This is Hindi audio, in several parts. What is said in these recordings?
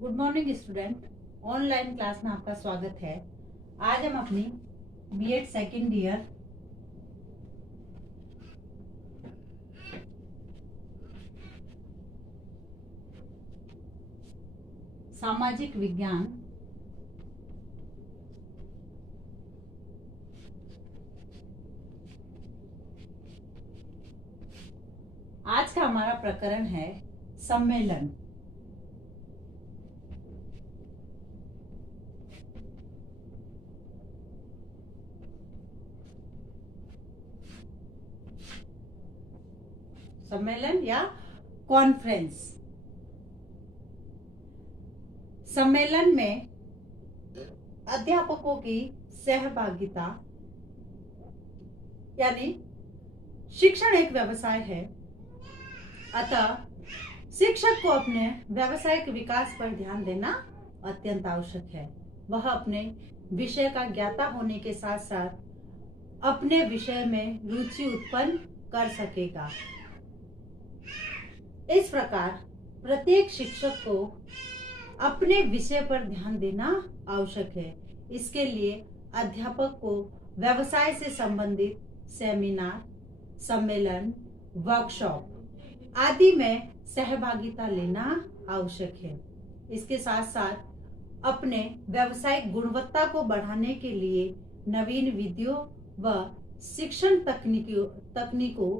Good morning student. Online class में आपका स्वागत है। आज हम अपनी बीएड सेकेंड ईयर सामाजिक विज्ञान आज का हमारा प्रकरण है सम्मेलन। सम्मेलन या कॉन्फ्रेंस। सम्मेलन में अध्यापकों की सहभागिता, यानी शिक्षण एक व्यवसाय है, अतः शिक्षक को अपने व्यावसायिक विकास पर ध्यान देना अत्यंत आवश्यक है। वह अपने विषय का ज्ञाता होने के साथ साथ अपने विषय में रुचि उत्पन्न कर सकेगा। इस प्रकार प्रत्येक शिक्षक को अपने विषय पर ध्यान देना आवश्यक है। इसके लिए अध्यापक को व्यवसाय से संबंधित सेमिनार, सम्मेलन, वर्कशॉप आदि में सहभागिता लेना आवश्यक है। इसके साथ साथ अपने व्यावसायिक गुणवत्ता को बढ़ाने के लिए नवीन विधियों व शिक्षण तकनीकों,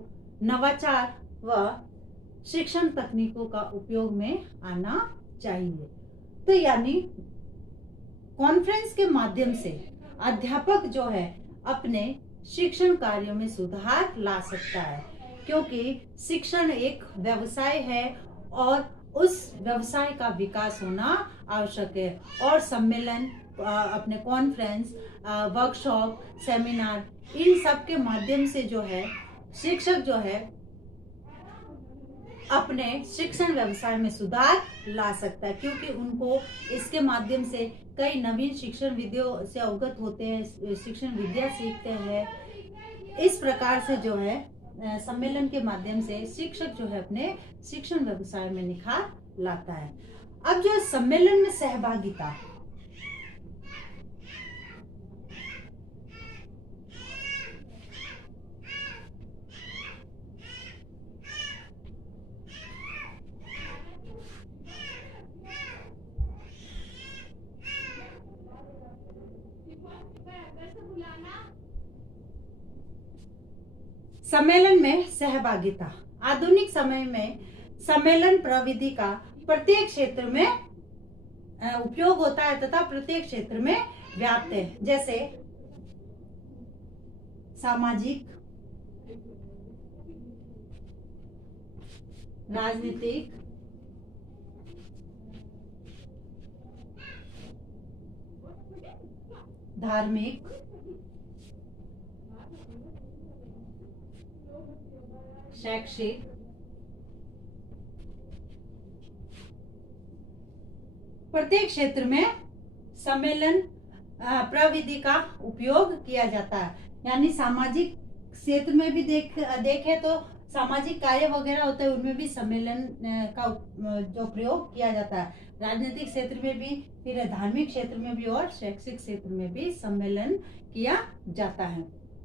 नवाचार व शिक्षण तकनीकों का उपयोग में आना चाहिए। तो यानी कॉन्फ्रेंस के माध्यम से अध्यापक जो है अपने शिक्षण कार्यों में सुधार ला सकता है, क्योंकि शिक्षण एक व्यवसाय है और उस व्यवसाय का विकास होना आवश्यक है। और सम्मेलन, अपने कॉन्फ्रेंस, वर्कशॉप, सेमिनार, इन सब के माध्यम से जो है शिक्षक जो है अपने शिक्षण व्यवसाय में सुधार ला सकता है, क्योंकि उनको इसके माध्यम से कई नवीन शिक्षण विधियों से अवगत होते हैं, शिक्षण विद्या सीखते हैं। इस प्रकार से जो है सम्मेलन के माध्यम से शिक्षक जो है अपने शिक्षण व्यवसाय में निखार लाता है। अब जो सम्मेलन में सहभागिता, सम्मेलन में सहभागिता आधुनिक समय में सम्मेलन प्रविधि का प्रत्येक क्षेत्र में उपयोग होता है तथा प्रत्येक क्षेत्र में व्याप्त है। जैसे सामाजिक, राजनीतिक, धार्मिक, शैक्षिक, प्रत्येक क्षेत्र में सम्मेलन प्रविधि का उपयोग किया जाता है। यानी सामाजिक क्षेत्र में भी देखे तो सामाजिक कार्य वगैरह होते हैं, उनमें भी सम्मेलन का जो प्रयोग किया जाता है। राजनीतिक क्षेत्र में भी, फिर धार्मिक क्षेत्र में भी और शैक्षिक क्षेत्र में भी सम्मेलन किया जाता है।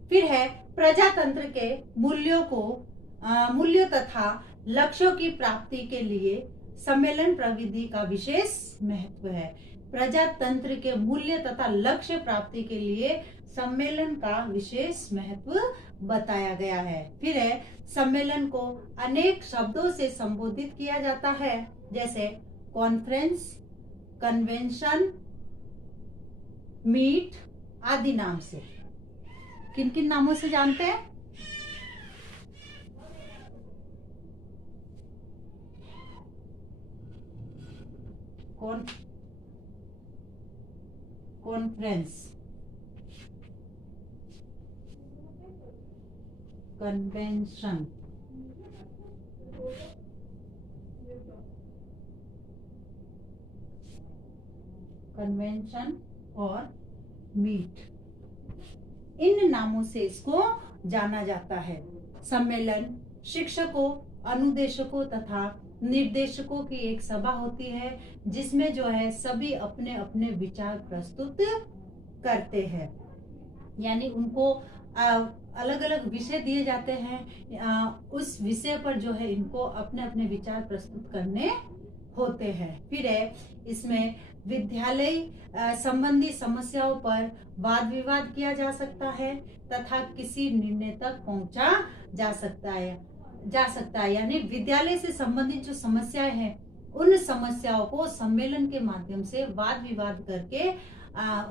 फिर है प्रजातंत्र के मूल्यों तथा लक्ष्यों की प्राप्ति के लिए सम्मेलन प्रविधि का विशेष महत्व है। प्रजातंत्र के मूल्य तथा लक्ष्य प्राप्ति के लिए सम्मेलन का विशेष महत्व बताया गया है। फिर है सम्मेलन को अनेक शब्दों से संबोधित किया जाता है, जैसे कॉन्फ्रेंस, कन्वेंशन, मीट आदि नाम से। किन किन नामों से जानते हैं? कॉन्फ्रेंस, कन्वेंशन, और मीट, इन नामों से इसको जाना जाता है। सम्मेलन शिक्षकों, अनुदेशकों तथा निर्देशकों की एक सभा होती है जिसमें जो है सभी अपने अपने विचार प्रस्तुत करते हैं। यानी उनको अलग अलग विषय दिए जाते हैं, उस विषय पर जो है इनको अपने अपने विचार प्रस्तुत करने होते हैं। फिर है इसमें विद्यालय संबंधी समस्याओं पर वाद विवाद किया जा सकता है तथा किसी निर्णय तक पहुंचा जा सकता है। यानी विद्यालय से संबंधित जो समस्याएं हैं उन समस्याओं को सम्मेलन के माध्यम से वाद विवाद करके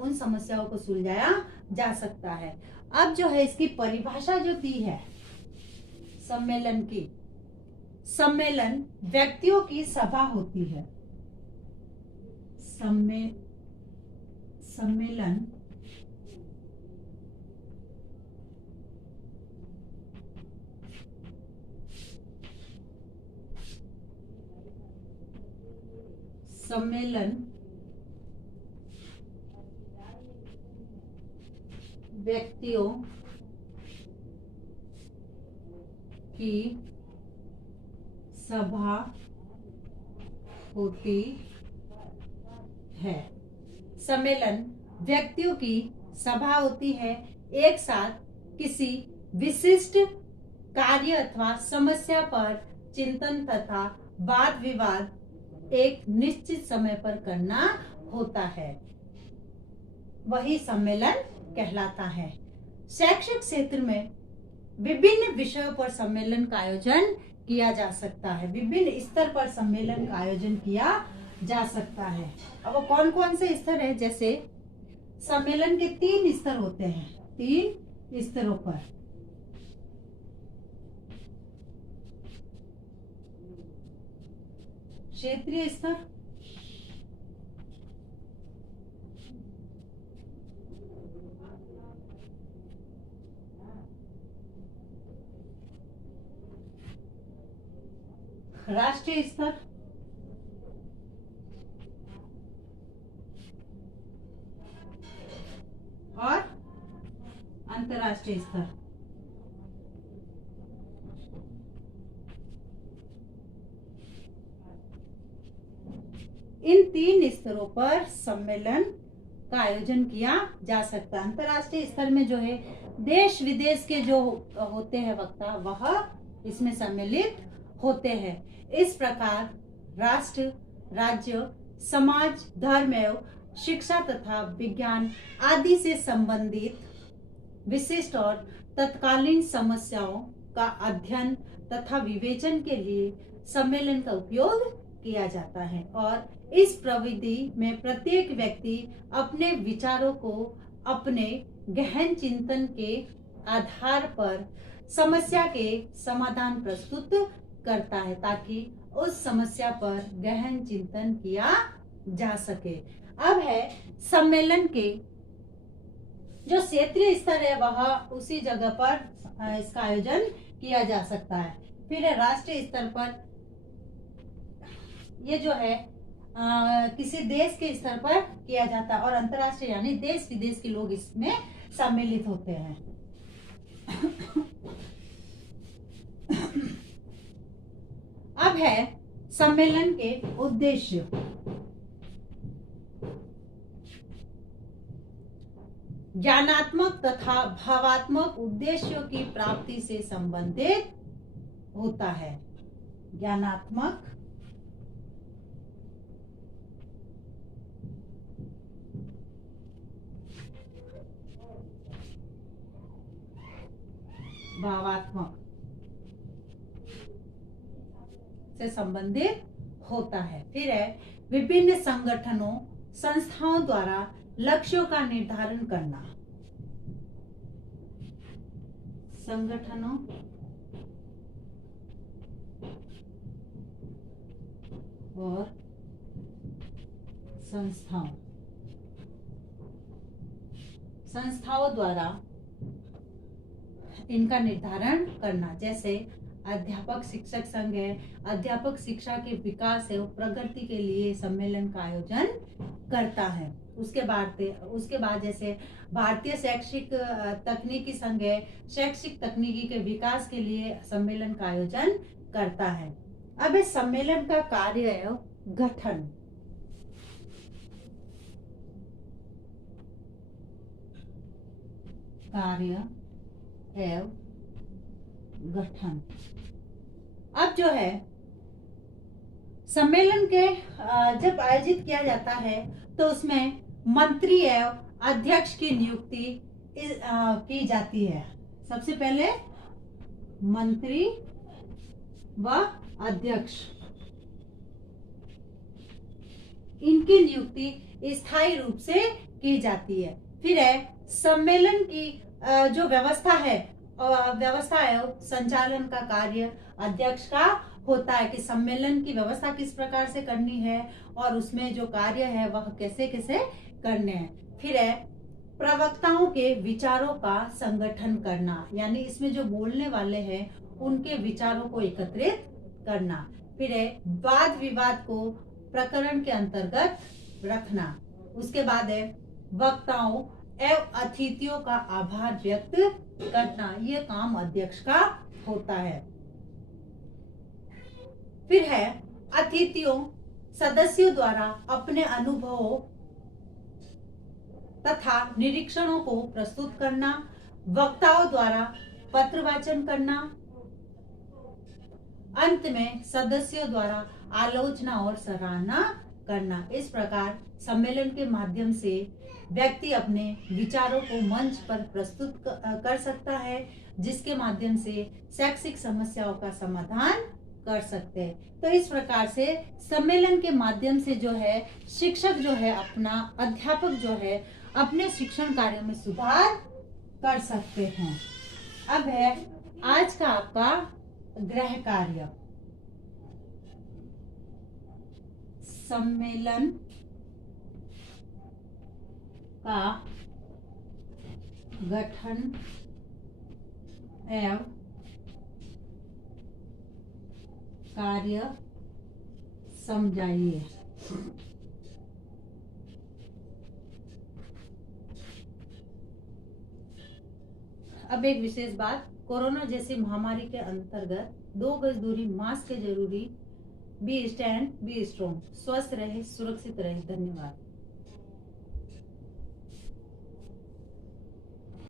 उन समस्याओं को सुलझाया जा सकता है। अब जो है इसकी परिभाषा जो दी है सम्मेलन की, सम्मेलन व्यक्तियों की सभा होती है। सम्मेलन व्यक्तियों की सभा होती है। सम्मेलन व्यक्तियों की सभा होती है, एक साथ किसी विशिष्ट कार्य अथवा समस्या पर चिंतन तथा वाद विवाद एक निश्चित समय पर करना होता है, वही सम्मेलन कहलाता है। शैक्षिक क्षेत्र में विभिन्न विषयों पर सम्मेलन का आयोजन किया जा सकता है। विभिन्न स्तर पर सम्मेलन का आयोजन किया जा सकता है। अब वो कौन कौन से स्तर है? जैसे सम्मेलन के 3 स्तर होते हैं। 3 स्तरों पर क्षेत्रीय स्तर, राष्ट्रीय स्तर और अंतर्राष्ट्रीय स्तर। इन 3 स्तरों पर सम्मेलन का आयोजन किया जा सकता है। अंतर्राष्ट्रीय स्तर में जो है देश विदेश के जो होते हैं वक्ता वह इसमें सम्मिलित होते हैं। इस प्रकार राष्ट्र, राज्य, समाज, धर्म एवं शिक्षा तथा विज्ञान आदि से संबंधित विशिष्ट और तत्कालीन समस्याओं का अध्ययन तथा विवेचन के लिए सम्मेलन का उपयोग किया जाता है और इस प्रविधि में प्रत्येक व्यक्ति अपने विचारों को अपने गहन चिंतन के आधार पर समस्या के समाधान प्रस्तुत करता है ताकि उस समस्या पर गहन चिंतन किया जा सके। अब है सम्मेलन के जो क्षेत्रीय स्तर है वह उसी जगह पर इसका आयोजन किया जा सकता है। फिर है राष्ट्रीय स्तर पर, ये जो है किसी देश के स्तर पर किया जाता है और अंतर्राष्ट्रीय यानी देश विदेश के लोग इसमें सम्मिलित होते हैं। अब है सम्मेलन के उद्देश्य। ज्ञानात्मक तथा भावात्मक उद्देश्यों की प्राप्ति से संबंधित होता है। ज्ञानात्मक भावात्मक से संबंधित होता है। फिर है विभिन्न संगठनों, संस्थाओं द्वारा लक्ष्यों का निर्धारण करना। संगठनों और संस्थाओं द्वारा इनका निर्धारण करना, जैसे अध्यापक शिक्षक संघ है, अध्यापक शिक्षा के विकास एवं प्रगति के लिए सम्मेलन का आयोजन करता है। उसके बाद जैसे भारतीय शैक्षिक तकनीकी संघ है, शैक्षिक तकनीकी के विकास के लिए सम्मेलन का आयोजन करता है। अब इस सम्मेलन का कार्य एवं गठन, कार्य एवं गठन। अब जो है सम्मेलन के जब आयोजित किया जाता है तो उसमें मंत्री एवं अध्यक्ष की नियुक्ति की जाती है। सबसे पहले मंत्री व अध्यक्ष, इनकी नियुक्ति स्थायी रूप से की जाती है। फिर है सम्मेलन की जो व्यवस्था है एवं संचालन का कार्य अध्यक्ष का होता है कि सम्मेलन की व्यवस्था किस प्रकार से करनी है और उसमें जो कार्य है वह कैसे कैसे करने हैं। फिर है प्रवक्ताओं के विचारों का संगठन करना, यानी इसमें जो बोलने वाले हैं उनके विचारों को एकत्रित करना। फिर है वाद विवाद को प्रकरण के अंतर्गत रखना। उसके बाद है वक्ताओं एवं अतिथियों का आभार व्यक्त करना, यह काम अध्यक्ष का होता है। फिर है अतिथियों सदस्यों द्वारा अपने अनुभवों तथा निरीक्षणों को प्रस्तुत करना, वक्ताओं द्वारा पत्र वाचन करना, अंत में सदस्यों द्वारा आलोचना और सराहना करना। इस प्रकार सम्मेलन के माध्यम से व्यक्ति अपने विचारों को मंच पर प्रस्तुत कर सकता है, जिसके माध्यम से शैक्षिक समस्याओं का समाधान कर सकते हैं। तो इस प्रकार से सम्मेलन के माध्यम से जो है शिक्षक जो है अपना, अध्यापक जो है अपने शिक्षण कार्य में सुधार कर सकते हैं। अब है आज का आपका गृह कार्य। सम्मेलन का गठन एवं कार्य समझाइए। अब एक विशेष बात, कोरोना जैसी महामारी के अंतर्गत 2 गज दूरी, मास्क के जरूरी, बी स्टैंड बी स्ट्रॉन्ग, स्वस्थ रहे, सुरक्षित रहे। धन्यवाद।